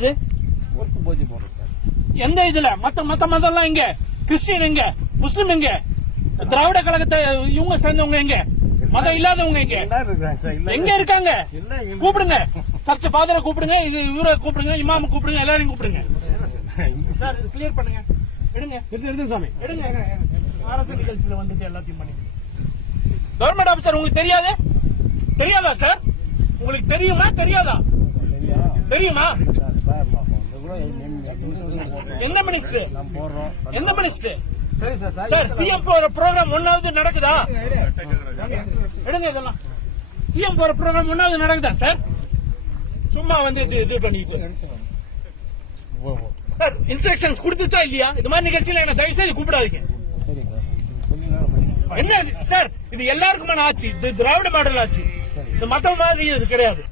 இது பூஜை போடுறோம் சார். எந்த இதுல மத்த மதம்லாம் எங்க? கிறிஸ்டியன் எங்க? முஸ்லிம் எங்க? திராவிட கழகத்தை இவங்க சேர்ந்தவங்க எங்க? மதம் இல்லாதவங்க எங்க? எங்க இருக்காங்க? கூப்பிடுங்க. சர்ச் ஃபாதரை கூப்பிடுங்க, இவரை கூப்பிடுங்க, இமாம கூப்பிடுங்க, எல்லாரையும் கூப்பிடுங்க. சார் இது கிளியர் பண்ணுங்க. எடுங்க எடுத்து சாமி எடுங்க. அரசு நிகழ்ச்சியில வந்துட்டு எல்லாத்தையும் பண்ணி கவர்மெண்ட் ஆபீசர் உங்களுக்கு தெரியாதா சார்? உங்களுக்கு தெரியுமா தெரியாதா? தெரியுமா? எந்த மினிஸ்டர்? எந்த மினிஸ்டர்? சார் சிஎம் போற ப்ரோக்ராம் ஒன்னாவது நடக்குதா? எடுங்க இதெல்லாம். சிஎம் போற ப்ரோக்ராம் ஒன்னாவது நடக்குதா சார்? சும்மா வந்து இது பண்ணிட்டு இன்ஸ்ட்ரக்ஷன்ஸ் கொடுத்துச்சா இல்லையா? இது மாதிரி நிகழ்ச்சியில என்ன தயவு செய்து கூப்பிடாதீங்க. என்ன சார் இது எல்லாருக்குமான ஆட்சி, இது திராவிட மாடல் ஆட்சி, இது மத்த மாதிரி இது கிடையாது.